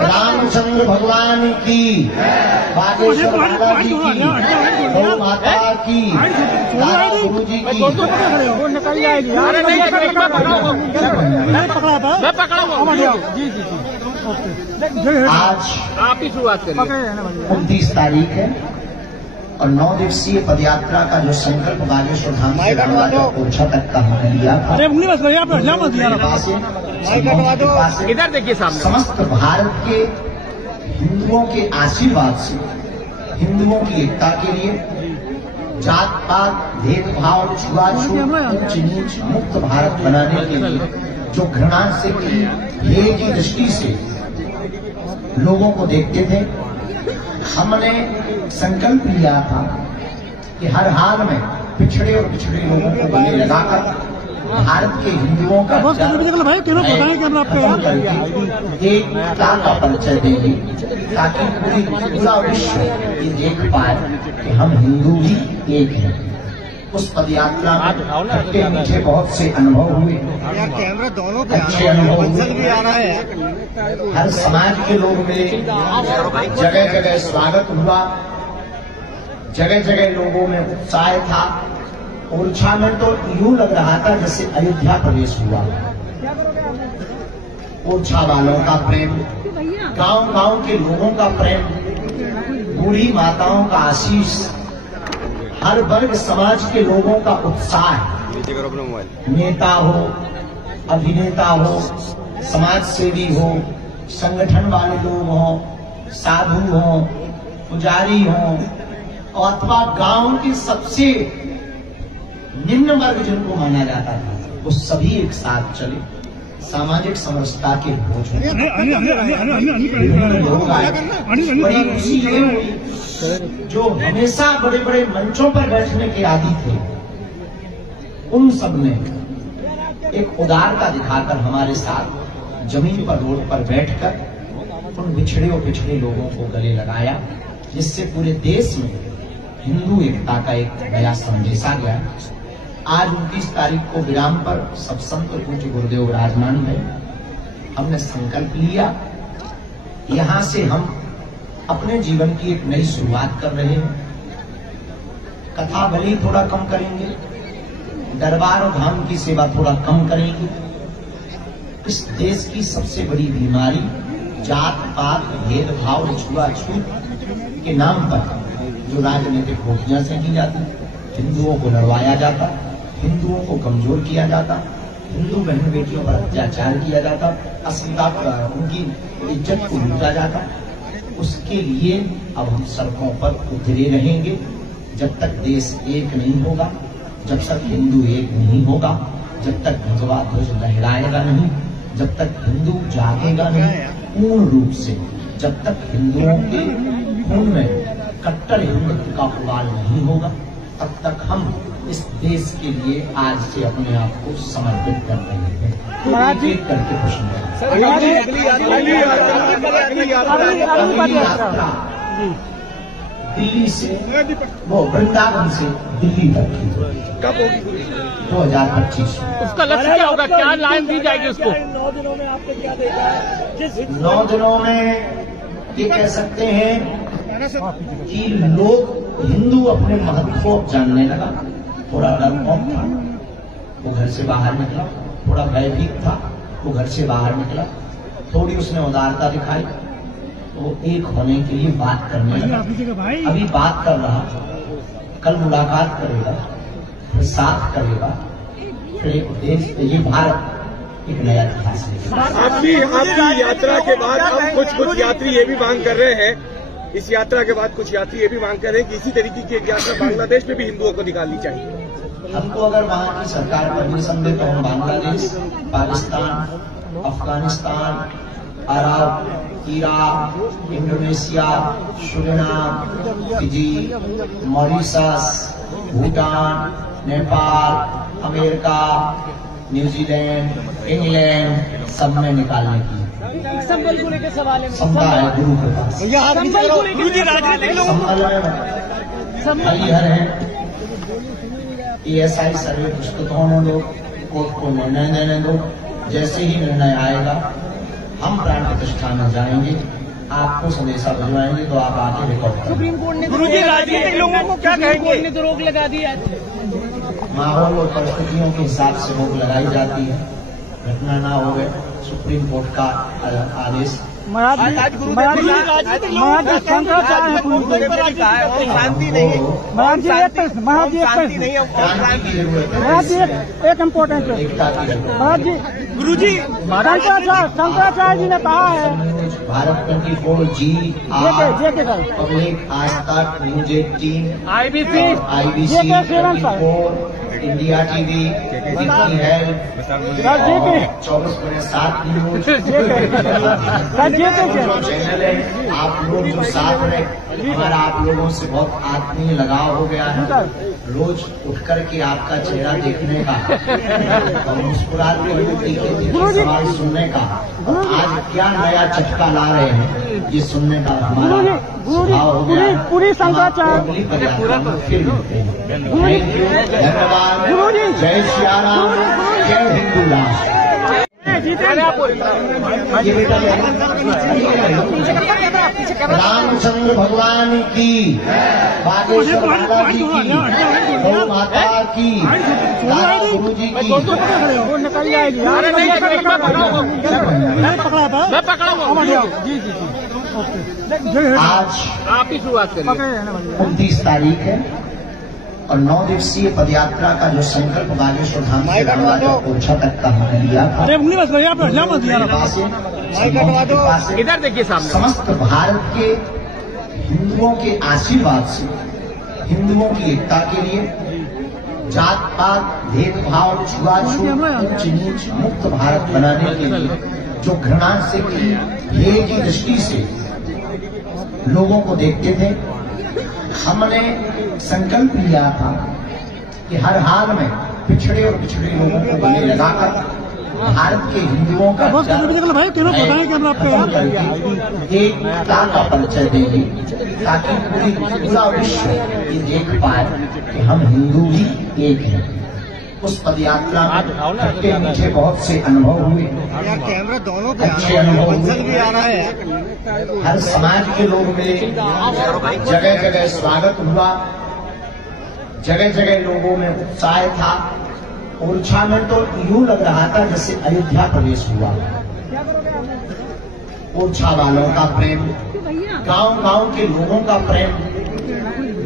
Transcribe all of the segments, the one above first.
रामचंद्र भगवान की, बागेश्वर माता जी की, गौ माता की, तारा गुरु जी की। आज आप ही शुरुआत करिए। 29 तारीख है और 9 दिवसीय पदयात्रा का जो संकल्प बागेश्वर धाम से रामराजा ओरछा तक का हमने लिया था, इधर देखिए सामने, समस्त भारत के हिंदुओं के आशीर्वाद से हिंदुओं की एकता के लिए, जात पात भेदभाव छुआछूत ऊंच नीच मुक्त भारत बनाने के लिए जो घृणा से की हेय की दृष्टि से लोगों को देखते थे, हमने संकल्प लिया था कि हर हाल में पिछड़े और पिछड़े लोगों को गले लगाकर भारत के हिंदुओं का एकता का परिचय देंगे, ताकि पूरा विश्व ये देख पाए कि हम हिंदू भी एक हैं। उस पदयात्रा में खट्टे मीठे बहुत से अनुभव हुए, अच्छे अनुभव हुए, हर समाज के लोग मिले, जगह जगह स्वागत हुआ, जगह जगह लोगों में उत्साह था। ओरछा में तो यूं लग रहा था जैसे अयोध्या प्रवेश हुआ। ओरछा वालों का प्रेम, गांव गांव के लोगों का प्रेम, बूढ़ी माताओं का आशीष, हर वर्ग समाज के लोगों का उत्साह, नेता हो, अभिनेता हो, समाज सेवी हो, संगठन वाले लोग हों, साधु हों, पुजारी हों, अथवा गांव के सबसे निम्न वर्ग जिनको माना जाता था, वो सभी एक साथ चले। सामाजिक समरसता के भोज बड़ी खुशी ये हुई, जो हमेशा बड़े बड़े मंचों पर बैठने के आदी थे, उन सब ने एक उदारता दिखाकर हमारे साथ जमीन पर रोड पर बैठकर उन बिछड़े और पिछड़े लोगों को गले लगाया, जिससे पूरे देश में हिंदू एकता का एक नया संदेशा गया। आज 29 तारीख को विराम पर सब संत पूज्य गुरुदेव विराजमान है। हमने संकल्प लिया, यहां से हम अपने जीवन की एक नई शुरुआत कर रहे हैं। कथा भले ही थोड़ा कम करेंगे, दरबार और धाम की सेवा थोड़ा कम करेंगे। इस देश की सबसे बड़ी बीमारी जात पात भेदभाव छुआछूत के नाम पर जो राजनीतिक रोटियां सेंकी जाती, हिंदुओं को लड़वाया जाता, हिंदुओं को कमजोर किया जाता, हिंदू बहन बेटियों पर अत्याचार किया जाता, अस्मिता उनकी इज्जत को लूटा जाता। उसके लिए अब हम सड़कों पर उतरे रहेंगे। जब तक देश एक नहीं होगा, जब तक हिंदू एक नहीं होगा, जब तक भगवा ध्वज लहराएगा नहीं, जब तक हिंदू जागेगा नहीं पूर्ण रूप से, जब तक हिंदुओं के खून में कट्टर हिंदुत्व का उबाल नहीं होगा, तब तक हम इस देश के लिए आज से अपने आप को समर्पित कर रहे हैं। एक करके प्रश्न दिल्ली से, वो वृंदावन से दिल्ली तक की कब होगी? 2025। उसका लक्ष्य क्या होगा? क्या लाइन दी जाएगी उसको? 9 दिनों में आपने क्या देखा है? 9 दिनों में ये कह सकते हैं कि लोग हिंदू अपने महत्व को जानने लगा। थोड़ा डरपोक था, वो घर से बाहर निकला, थोड़ा भयभीत था, वो घर से बाहर निकला, थोड़ी उसने उदारता दिखाई, वो एक होने के लिए बात करने लगा। अभी बात कर रहा, कल मुलाकात करेगा, फिर साथ करेगा, फिर एक देश, ये भारत एक नया इतिहास है। आपकी यात्रा के बाद अब कुछ यात्री ये भी मांग कर रहे हैं, इस यात्रा के बाद कुछ यात्री ये भी मांग कर रहे हैं कि इसी तरीके की एक यात्रा बांग्लादेश में भी हिंदुओं को निकालनी चाहिए। हमको अगर वहाँ की सरकार परमिशन दे तो हम Bangladesh, Pakistan, Afghanistan, Arab, Iraq, Indonesia, Suriname, Fiji, Mauritius, Bhutan, Nepal, America, New Zealand, England, सब में निकालने की संबल को लेकर सवाल है। क्षमता है गुरु के पास। संबल हरिहर है, ESI सर्वे पुस्तकों में लोग कोर्ट को निर्णय देने दो। जैसे ही निर्णय आएगा हम प्राण प्रतिष्ठा में जाएंगे, आपको संदेशा भिजवाएंगे, तो आप आके रिकॉर्ड करें। सुप्रीम कोर्ट ने गुरुजी राजनीतिक लोगों को क्या कहेंगे? कोर्ट ने तो रोक लगा दी है। माहौल और परिस्थितियों के हिसाब से रोक लगाई जाती है, घटना ना हो गए, सुप्रीम कोर्ट का आदेश। आज राजनीतिक लोगों का शांति नहीं एक इम्पोर्टेंट गुरुजी शंकराचार्य जी ने कहा है भारत 24 पब्लिक आज तक न्यूज 18 IBC 24 इंडिया टीवी है 24/7 न्यूज चैनल है। आप लोग जो साथ रहे, हमारा आप लोगों से बहुत आत्मीय लगाव हो गया है। रोज उठ करके आपका चेहरा देखने का और मुस्कुराते हुए सवाल सुनने का, आज क्या नया चटका ला रहे हैं ये सुनने का हमारा स्वभाव हो गया। पूरी शंकराचार्य फिर धन्यवाद। जय श्री राम, जय हिंदू राष्ट्र। ये बेटा रामचंद्र भगवान की, बागेश्वर माता जी की, गौ माता की, दादा गुरु जी की। आज आप ही शुरुआत करिए। 29 तारीख है और 9 दिवसीय पदयात्रा का जो संकल्प बागेश्वर धाम से ओरछा तक का हमने लिया था, इधर देखिए सामने। समस्त भारत के हिंदुओं के आशीर्वाद से हिंदुओं की एकता के लिए, जात पात भेदभाव छुआछूत ऊंच नीच मुक्त भारत बनाने के लिए जो घृणा से की हेय की दृष्टि से लोगों को देखते थे, हमने संकल्प लिया था कि हर हाल में पिछड़े और पिछड़े लोगों को गले लगाकर भारत के हिंदुओं का एकता का परिचय देंगे, ताकि पूरा विश्व ये देख पाए कि हम हिंदू भी एक हैं। उस पदयात्रा में खट्टे मीठे बहुत से अनुभव हुए, अच्छे अनुभव हुए। हर समाज के लोग मिले, जगह जगह स्वागत हुआ, जगह जगह लोगों में उत्साह था। ओरछा में तो यूं लग रहा था जैसे अयोध्या प्रवेश हुआ। ओरछा वालों का प्रेम, गांव गांव के लोगों का प्रेम,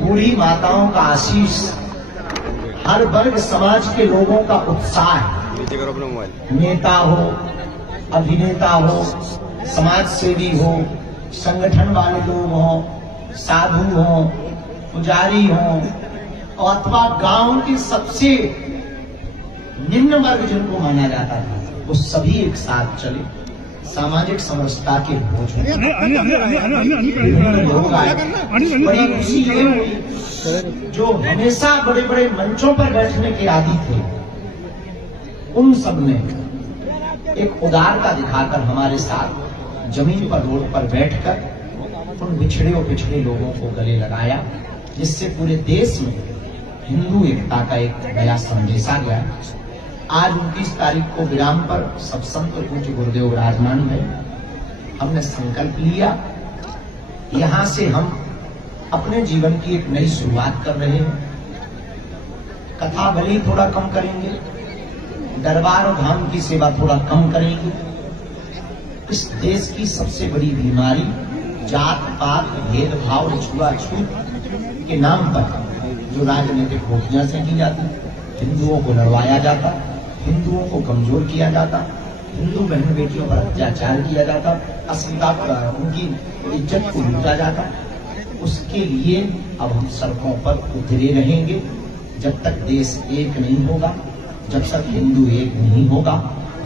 बूढ़ी माताओं का आशीष, हर वर्ग समाज के लोगों का उत्साह, नेता हो, अभिनेता हो, समाज सेवी हो, संगठन वाले लोग हो, साधु हो, पुजारी हो, अथवा गांव के सबसे निम्न वर्ग जिनको माना जाता था, वो सभी एक साथ चले। सामाजिक समरसता के भोज लोग आए। बड़ी खुशी ये हुई, जो हमेशा बड़े बड़े मंचों पर बैठने के आदी थे, उन सब ने एक उदारता दिखाकर हमारे साथ जमीन पर रोड पर बैठकर उन बिछड़े और पिछड़े लोगों को गले लगाया, जिससे पूरे देश में हिंदू एकता का एक नया संदेशा गया। आज 29 तारीख को विराम पर सब संत और पूज्य गुरुदेव विराजमान है। हमने संकल्प लिया, यहां से हम अपने जीवन की एक नई शुरुआत कर रहे हैं। कथा भले ही थोड़ा कम करेंगे, दरबार और धाम की सेवा थोड़ा कम करेंगे। इस देश की सबसे बड़ी बीमारी जात पात भेदभाव छुआछूत के नाम पर जो राजनीतिक रोटियां सेंकी जाती, हिंदुओं को लड़वाया जाता, हिंदुओं को कमजोर किया जाता, हिंदू बहन बेटियों पर अत्याचार किया जाता, अस्मिता पर उनकी इज्जत को लूटा जाता। उसके लिए अब हम सड़कों पर उतरे रहेंगे। जब तक देश एक नहीं होगा, जब तक हिंदू एक नहीं होगा,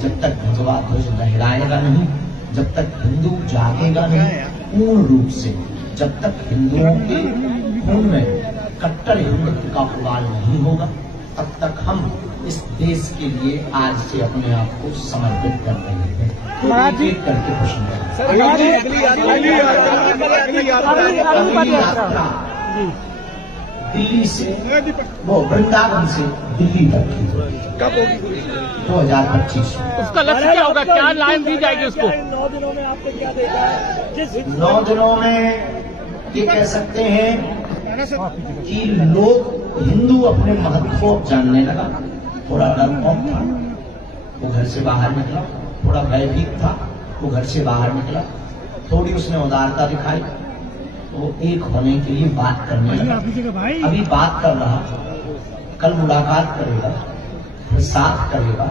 जब तक भगवा ध्वज लहराएगा नहीं, जब तक हिंदू जागेगा नहीं पूर्ण रूप से, जब तक हिंदुओं के खून में कट्टर हिंदुत्व का उबाल नहीं होगा, तब तक हम इस देश के लिए आज से अपने आप को समर्पित कर रहे हैं। एक एक करके प्रश्न दिल्ली से वो वृंदावन से दिल्ली तक की कब होगी गुरु जी? 2025 उसका लक्ष्य क्या होगा? क्या लाइन दी जाएगी उसको? 9 दिनों में आपने क्या देखा? 9 दिनों में ये कह सकते हैं कि लोग हिंदू अपने महत्व को जानने लगा। थोड़ा डर कम था, वो घर से बाहर निकला। थोड़ा भयभीत था, वो घर से बाहर निकला। थोड़ी उसने उदारता दिखाई, वो एक होने के लिए बात करने लगा। अभी बात कर रहा, कल मुलाकात करेगा, फिर साथ करेगा,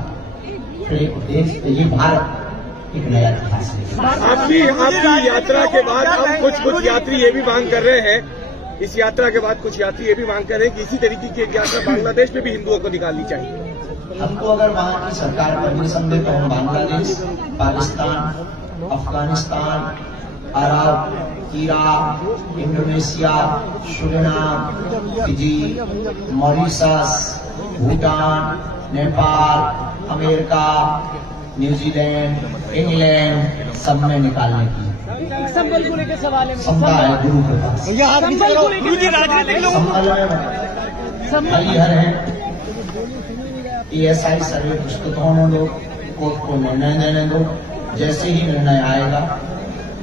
फिर एक देश, ये भारत एक नया इतिहास है। आपकी यात्रा के बाद अब कुछ यात्री ये भी मांग कर रहे हैं, इस यात्रा के बाद कुछ यात्री ये भी मांग कर रहे हैं कि इसी तरीके की एक यात्रा बांग्लादेश में भी हिंदुओं को निकालनी चाहिए। हमको अगर वहाँ की सरकार परमिशन दे तो हम Bangladesh, Pakistan, Afghanistan, Arab, Iraq, Indonesia, Suriname, Fiji, Mauritius, Bhutan, Nepal, America, New Zealand, England, सब में निकालने की संबल को लेकर सवाल है। क्षमता है गुरु के पास। संबल में हरिहर है, ESI सर्वे पुस्तकों में दो, कोर्ट को निर्णय देने दो। जैसे ही निर्णय आएगा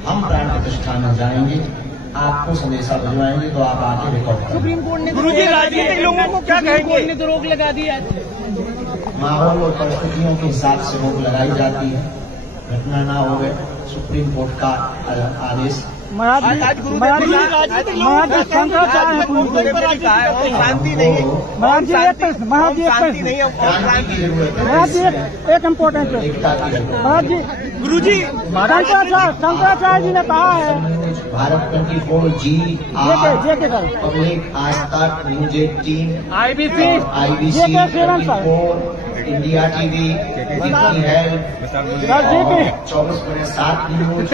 हम प्राण प्रतिष्ठा में जाएंगे, आपको संदेशा भिजवाएंगे तो आप आके रिकॉर्ड करें। सुप्रीम कोर्ट ने राजनीतिक लोगों को क्या कहेंगे? कोर्ट ने तो रोक लगा दी है। माहौल और परिस्थितियों के हिसाब से रोक लगाई जाती है, घटना ना हो गए। सुप्रीम कोर्ट का आदेश महाराज शांति नहीं है। महाराज जी एक इम्पोर्टेंट महाराज जी गुरु जी शंकराचार्य जी ने कहा है भारत 24G पब्लिक आज तक मुझे टीम IBC 24 इंडिया टीवी है 24/7 न्यूज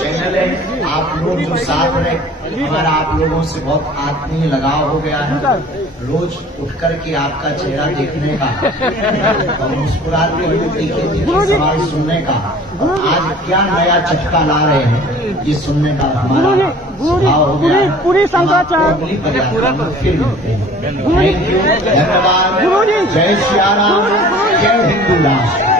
चैनल है। आप लोग जो साथ में हमारा आप लोगों से बहुत आत्मीय लगाव हो गया है। रोज उठ करके आपका चेहरा देखने का और मुस्कुराते हुए देखे सवाल सुनने का, आज क्या नया चटका ला रहे हैं ये सुनने का हमारा स्वभाव हो गया। पूरी शंकराचार्य फिर मिलते हैं। धन्यवाद। जय श्री राम, जय हिंदू राष्ट्र।